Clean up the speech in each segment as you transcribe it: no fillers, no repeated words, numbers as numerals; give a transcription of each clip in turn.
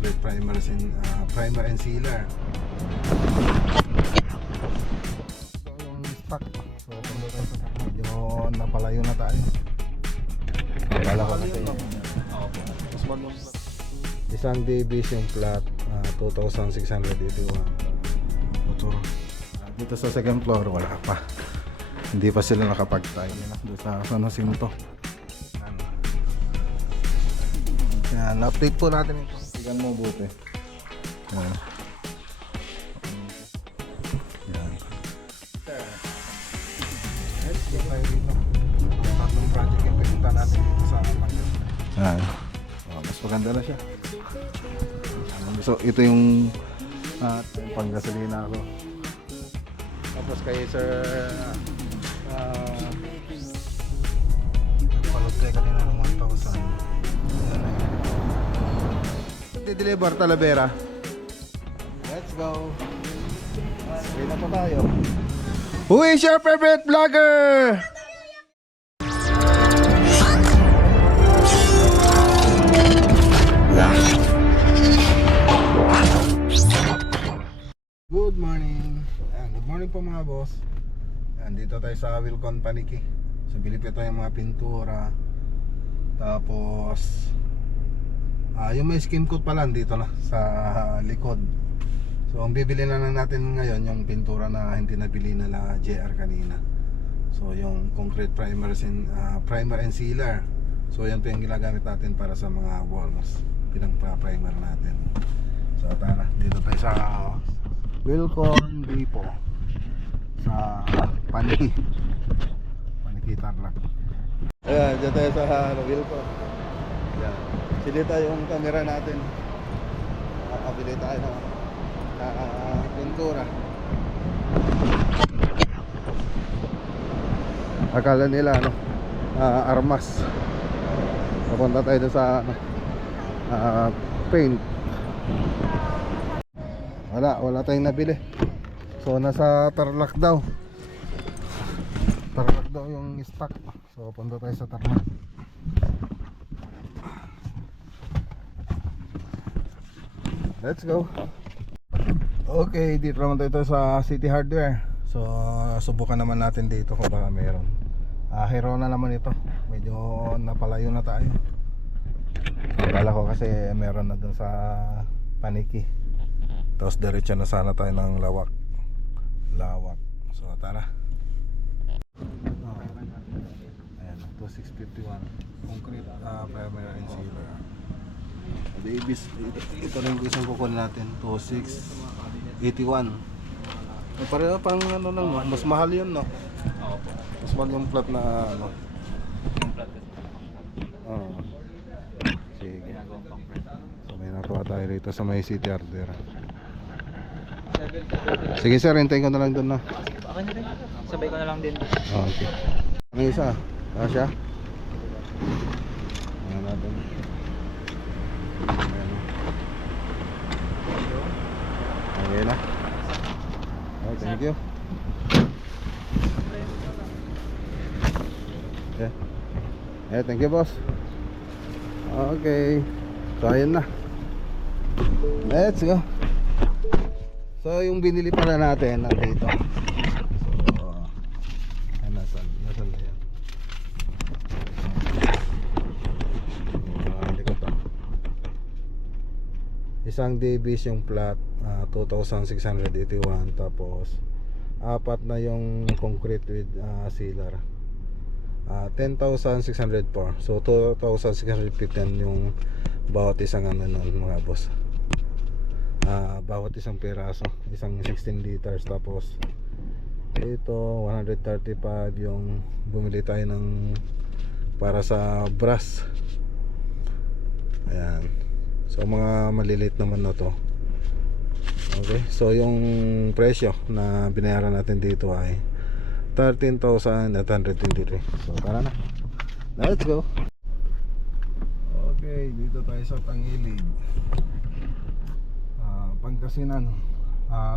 concrete primer and sealer. So yung stock, so medyo napalayo na tayo. Akala ko kasi isang DBs yung flat, 2,681 motor. Dito sa second floor wala pa, hindi pa sila nakapag-tie doon sa San Jacinto. Yan, update po natin ito. Tignan mo buti. Yan. Yan. Let's go tayo dito. Tatlong project yung pinunta natin dito sa Pangasinan. Yan. Mas maganda na siya. So ito yung panggasolina ko. Tapos kay Sir palot kayo kanina ng 1,000. Deliver Talavera. Let's go. Okay na po tayo. Who is your favorite vlogger? Good morning. Good morning po mga boss. Dito tayo sa Wilcon Paniki. So bili pa tayo mga pintura. Tapos yung may skim coat pa lang dito na sa likod. So ang bibili na lang natin ngayon yung pintura na hindi nabili nila JR kanina. So yung concrete primer and sealer. So yan po yung ginagamit natin para sa mga walls, pinang-primer natin. So tara, dito tayo sa Wilcon Depot sa Paniki Tarlac. Ayan, dyan tayo sa Wilcon. Yan. Sili tayo yung camera natin. Makabili tayo ng pintura. Akala nila armas. Papunta tayo doon sa paint. Wala tayong nabili. So nasa Tarlac daw. Tarlac daw yung stock. So punta tayo sa Tarlac. Let's go. Okay, dito naman tayo sa City Hardware. So subukan naman natin dito kung baka meron. Hero na naman ito. Medyo napalayo na tayo. Akala ko kasi meron na dun sa Paniki. Tapos diretso na sana tayo ng Lawak. So tara. Ayan, 2651 concrete primer and sealer. Davis, ito rin yung isang kukunin natin, 2681. Pareho pang lang, mas mahal yun, no? Mas mahal yung flat na sige. So may nakuha tayo rito sa may City Hardware. Sige sir, hintayin ko na lang doon na. Okay na rin, sabay ko na lang din. Okay. Ang isa, kasya? Ayan natin. Okay na. Oh, thank you. Yeah, thank you boss. Okay. So ayun na. Let's go. So yung binili pala natin nandito. So ay nasan na yan. Isang DBs yung flat, 2,681. Tapos apat na yung concrete with sealer, 10,604. So 2,615 yung bawat isang nun mga boss. Bawat isang piraso, isang 16 liters. Tapos ito 135 yung bumili tayo ng para sa brass. Ayan. So mga maliliit naman na to. Okay, so yung presyo na binayaran natin dito ay 13,823. So tara na, let's go. Okay, dito tayo sa Tangilid, Pangasinan,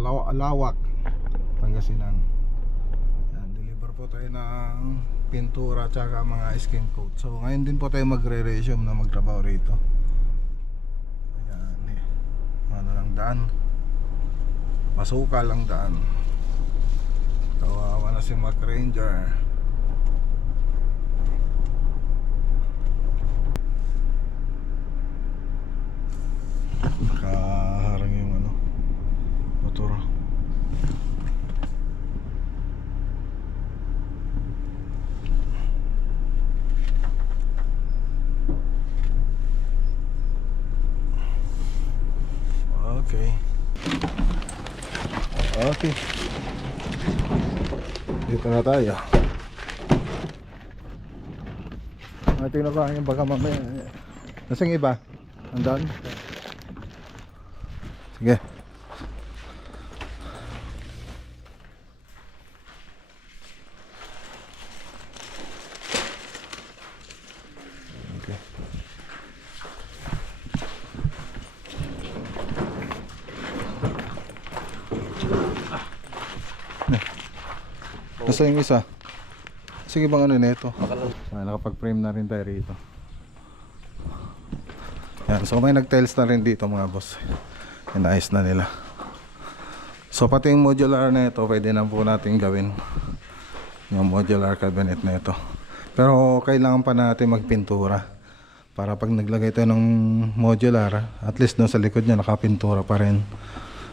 Lawak, Pangasinan. Yan, deliver po tayo ng pintura at saka mga skin coat. So ngayon din po tayo magre-resume na magtrabaho rito. Ayan, daan. Masukal ang daan. Kawawa na si Mac Ranger. Nakaharang yung ano, motor. Okay. Okay. Dito na tayo. Tingnan ko yung baka mamaya. Nasaan iba? Andaan? Sige. Okay. Nasaan yung isa? Sige bang ano nito? Nakapag-frame na rin tayo rito. Yan, so may nag-tiles na rin dito mga boss. Inayos na nila. So pati yung modular na ito pwede na po natin gawin. Yung modular cabinet na ito. Pero kailangan pa natin magpintura. Para pag naglagay tayo ng modular, at least no, sa likod niya nakapintura pa rin.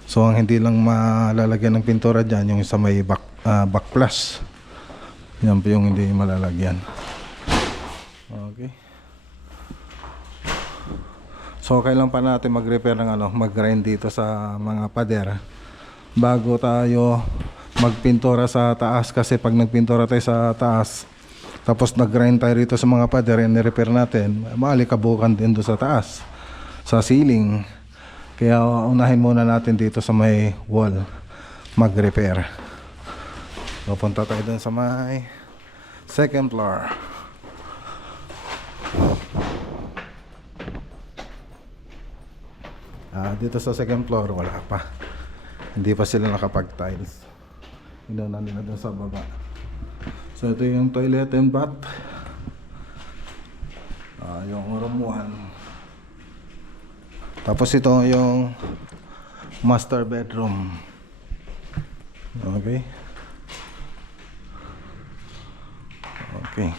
So ang hindi lang malalagyan ng pintura dyan, yung sa may back plus. Yan po yung hindi malalagyan. Okay. So kailan pa natin mag-repair ng ano, mag-grind dito sa mga pader bago tayo magpintura sa taas, kasi pag nagpintura tayo sa taas tapos nag-grind tayo rito sa mga pader and i-repair natin, maalikabukan din doon sa taas, sa ceiling. Kaya unahin muna natin dito sa may wall mag-repair. So punta tayo doon sa may second floor. Dito sa second floor wala pa, hindi pa sila nakapag-tiles. Inuna nila doon sa baba. So ito yung toilet and bath, yung room 1. Tapos ito yung master bedroom. Okay. Okay.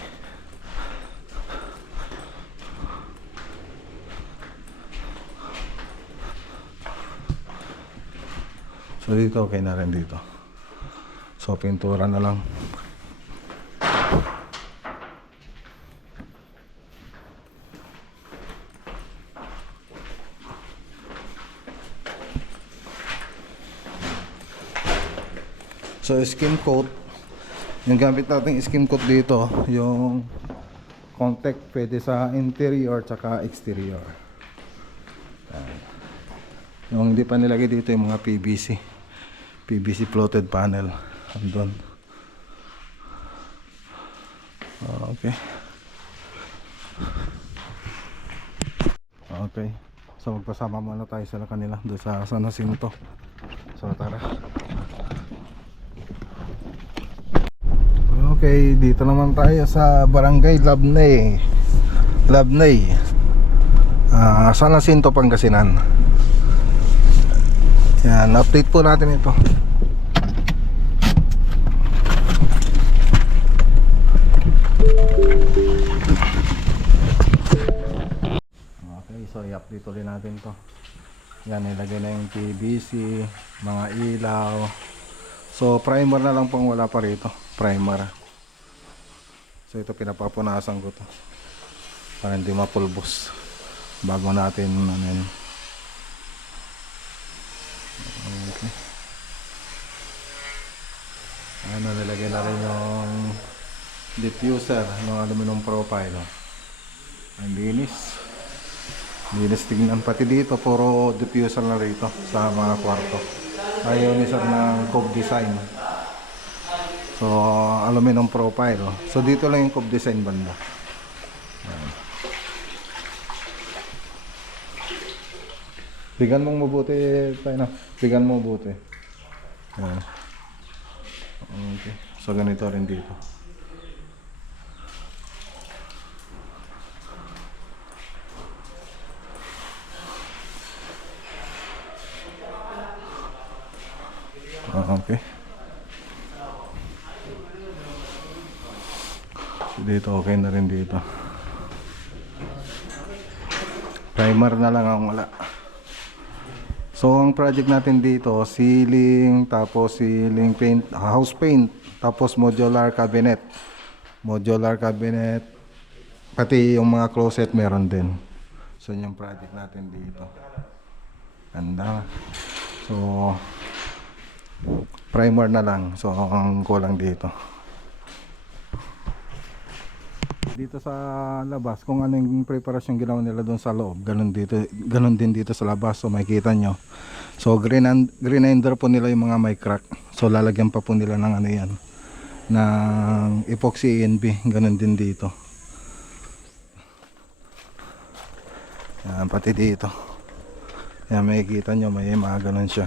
So dito okay na rin dito. So pintura na lang. So skim coat. Yung gamit natin skim coat dito, yung contact pwede sa interior tsaka exterior. Yung hindi pa nilagay dito yung mga PVC floated panel andun. Okay. Okay. So magpasama muna tayo sa kanila doon sa San Jacinto. So tara. Okay, dito naman tayo sa Barangay Labney. San Jacinto, Pangasinan. Yan, update po natin ito. Okay, so i-update ulit natin to. Yan, ilagay na yung PVC, mga ilaw. So primer na lang pong wala pa rito, primer. So ito pinapapunasan ko to para hindi mapulbos bago natin ano yun. Okay. Ano, nilagay na rin yung diffuser ng aluminum profile. Ang linis. Linis tingnan, pati dito puro diffuser na rito sa mga kwarto. Ayaw ni sir ng Cove Design. So aluminum profile. So dito lang yung Cove Design banda. Ayan. Bigan mong mabuti tayo na. Bigan mo mabuti. Ayan. Okay. So ganito rin dito. Okay. So dito okay na rin dito. Primer na lang ang wala. So ang project natin dito, ceiling, tapos ceiling paint, house paint, tapos modular cabinet. Modular cabinet, pati yung mga closet meron din. So yun yung project natin dito. Ganda. So primer na lang. So ang kulang dito. Dito sa labas, kung ano yung preparasyon ginawa nila doon sa loob, ganun din dito sa labas. So makikita nyo. So grinder po nila yung mga may crack. So lalagyan pa po nila ng ano yan, ng epoxy ENB. Ganun din dito. Yan, pati dito. Yan, makikita nyo, may mga ganun siya.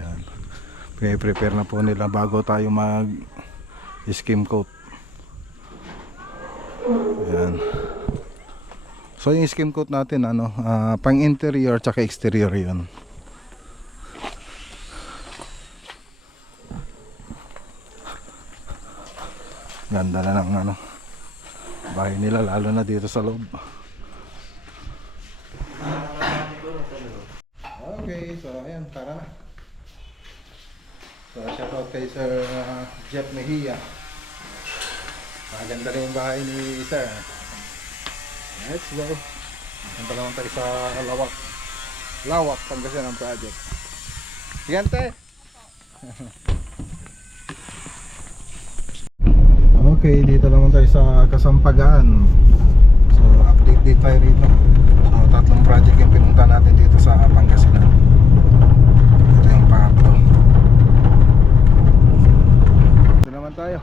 Yan. Prepare na po nila bago tayo mag skim coat. Yan. So yung skim coat natin ano, pang interior tsaka exterior yun. Ganda na ng ano, bahay nila, lalo na dito sa loob. Okay, so ayan, tara na. So shoutout kay Sir Jeff Mejia. Maganda rin yung bahay ni Sir. Let's go. Punta naman tayo sa Lawak, Pangasinan project. Gigante! Okay, dito naman tayo sa Kasampagaan. So update dito tayo rito. So tatlong project yung pinunta natin dito sa Pangasinan. Ito yung pangatlo. Dito naman tayo.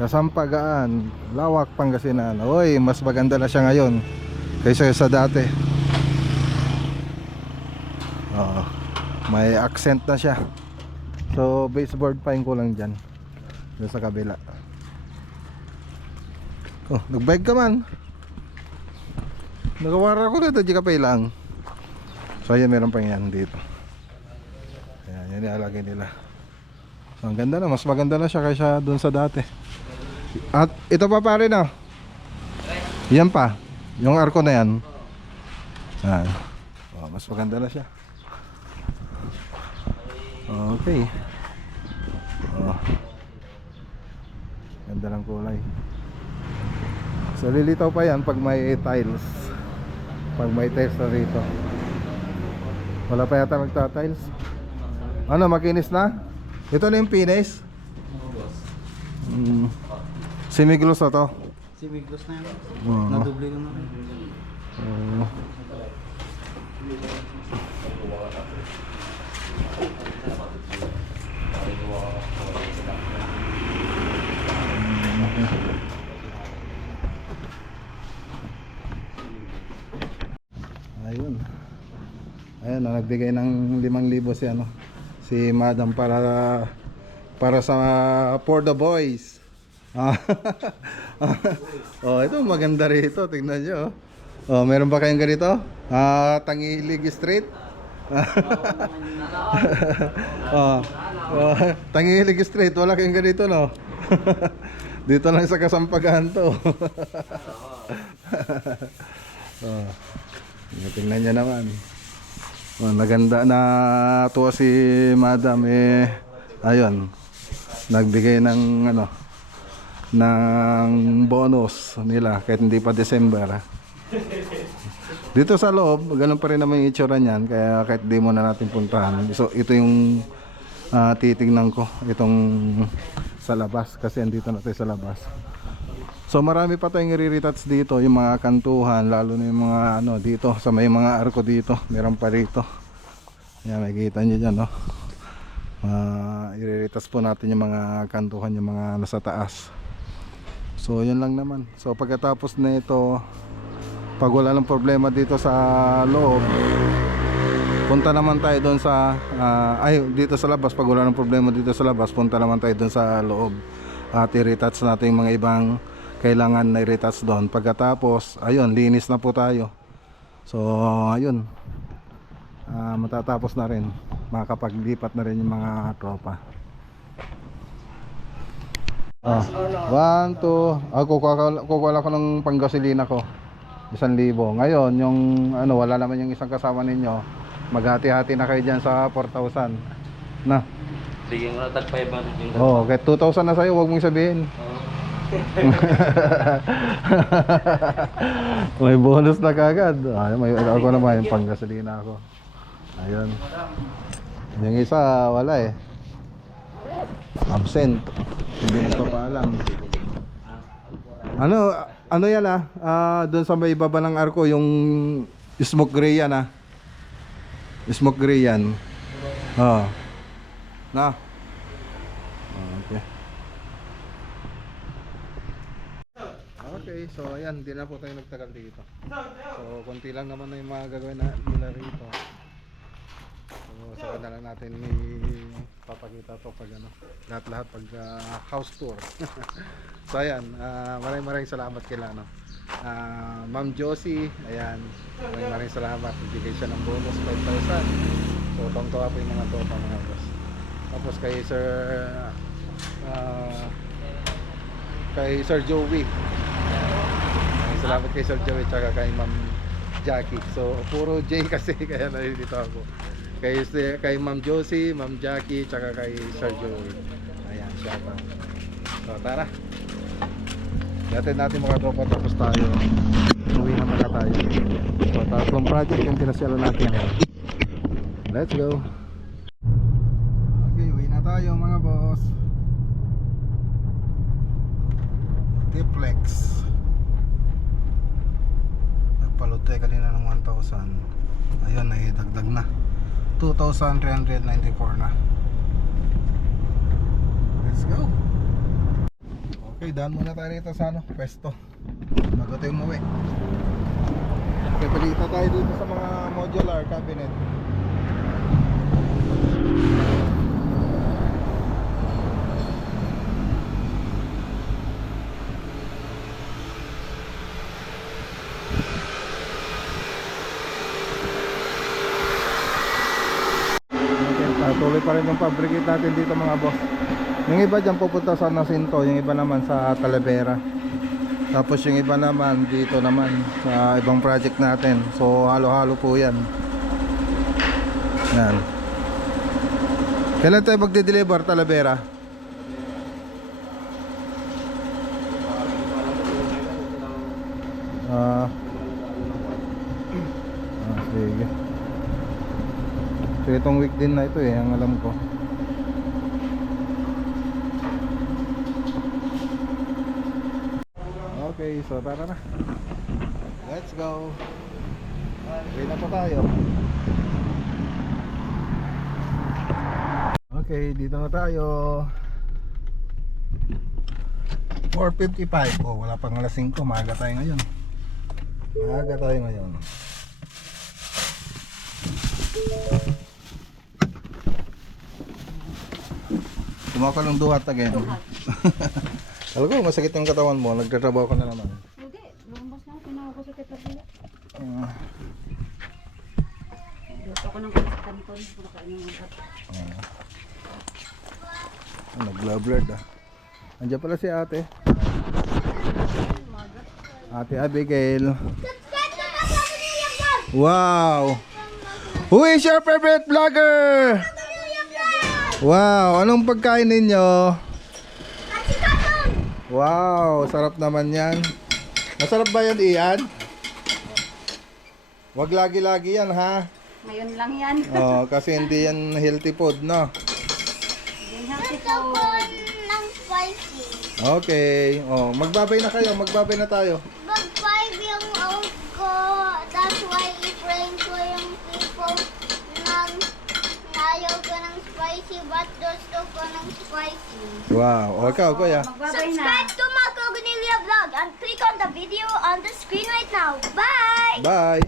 Kasampagaan, Lawak, Pangasinan. Oy, mas maganda na siya ngayon kaysa sa dati. May accent na siya. So baseboard pa yung kulang dyan, doon sa kabila. Oh, nagbike ka man. Nagawara ko na ito, di ka pa ilang. So ayan, meron pang yan dito. Ayan, yan ialagay nila. So ang ganda na, mas maganda na siya kaysa doon sa dati. At ito pa pare na. Yan pa, yung arko na yan. Ayan. Oh, mas maganda na siya. Okay. Oh. Ganda ng kulay. So lilitaw pa yan pag may tiles. Pag may tiles na rito. Wala pa yata magta-tiles. Ano, makinis na? Ito na yung finish? Semigloss na to? Semigloss na yan. Oo. Nadoble ko na rin. Ayun. Ayun, nagbigay ng 5,000 si ano, si Madam para sa for the boys. Oh, ito maganda rito, tingnan niyo. Oh, meron ba kayong ganito? Tangilig Street. Oh, Tangilig Street, wala kayong ganito, no? Dito lang sa Kasampagaan to. Oh. Tingnan niya naman. Oh, naganda na tuwa si Madam ayun. Nagbigay ng ano, ng bonus nila kahit hindi pa December. Dito sa loob, ganun pa rin naman yung itsura niyan, kaya kahit di mo na natin puntahan. So ito yung titingnan ko, itong sa labas, kasi andito na tayo sa labas. So marami pa tayong i-retouch dito, yung mga kantuhan, lalo na yung mga ano dito, sa may mga arko dito, meron pa rito. Yan, makikita nyo dyan, no? I-retouch po natin yung mga kantuhan, yung mga nasa taas. So yun lang naman. So pagkatapos na ito, pag wala ng problema dito sa loob, punta naman tayo doon sa dito sa labas. Pag wala ng problema dito sa labas, punta naman tayo doon sa loob at i-retouch natin yung mga ibang kailangan na i-retouch doon. Pagkatapos, ayun, linis na po tayo. So, ayun. Matatapos na rin. Makapaglipat na rin yung mga tropa. 1, 2. Kukuha lang ko ng panggasolina ko. 1,000. Ngayon, yung ano, wala naman yung isang kasama ninyo. Maghati-hati na kayo dyan sa 4,000. Na. Sige nga, tag 500 yung Oh, kahit 2,000 na sa'yo, huwag mong sabihin. May bonus na kagad. May ako naman yung panggasolina ako. Ayun. Yung isa wala eh. Absent. Hindi na pa alam. Ano yan doon sa may baba ng arko yung smoke gray yan Smoke gray yan. Na. Okay. Okay, so ayan, hindi na po tayo nagtagal dito. So, konti lang naman na yung mga gagawin nila rito. So, saka na lang natin papakita to pag lahat-lahat pag house tour. So ayan, maraming salamat kila Ma'am Josie. Ayan, maraming salamat. Bigay siya ng bonus 5,000. So tawang-tawa po yung mga tropa mga boss. Tapos kay Sir Joey. Maraming salamat kay Sir Joey tsaka kay Ma'am Jackie. So puro J kasi kaya nandito ako. Kay Ma'am Josie, Ma'am Jackie, tsaka kay Sir Joey. Ayan, shout out. So tara. Datin natin mga tropa tapos tayo. Uwi na muna tayo. So tatlong project yung pinasyalan natin. Let's go. Okay, uwi na tayo mga boss. Tiplex. Nagpalot tayo kanina ng 1,000. Ayun, naidagdag na. 2,394 na. Let's go. Okay, daan muna tayo rito sa pwesto bago tayo umuwi. Okay, palita tayo dito sa mga modular cabinet. Tuloy pa rin yung fabricate natin dito mga boss. Yung iba dyan pupunta sa Nacinto, yung iba naman sa Talavera. Tapos yung iba naman dito naman sa ibang project natin. So halo-halo po yan. Yan. Kailan tayo magde-deliver Talavera? Sige. So itong week din na ito ang alam ko. Okay, so tara na. Let's go. Uwi na po tayo. Okay, dito na tayo. 4:55. Oh, wala pang alas 5. Maaga tayo ngayon. Tumakal ng duhat again. Alam ko, masakit yung katawan mo. Nagtatrabaho ka na naman. Hindi, lumabas na ako. Tinawag ko sa tetapila. Luto ko ng kanton. Kumakain ng ugat. Nag-blurred Andiyan pala si ate. Ate Abigail. Wow! Who is your favorite vlogger? Wow, anong pagkain ninyo? Wow, sarap naman yan. Masarap ba yan, Ian? Wag lagi-lagi yan, ha? Ngayon lang yan. Oh, kasi hindi yan healthy food, no? Hindi healthy food. ng spicy. Okay. Oh, magbabay na kayo, magbabay na tayo. Mag-5 yung out ko. That's why i-prank ko yung people ng ayaw ko ng spicy but gusto ko ng spicy. Wow, okay, kuya. Magbabay na. Subscribe to Marco Gunilla Vlog and click on the video on the screen right now. Bye! Bye.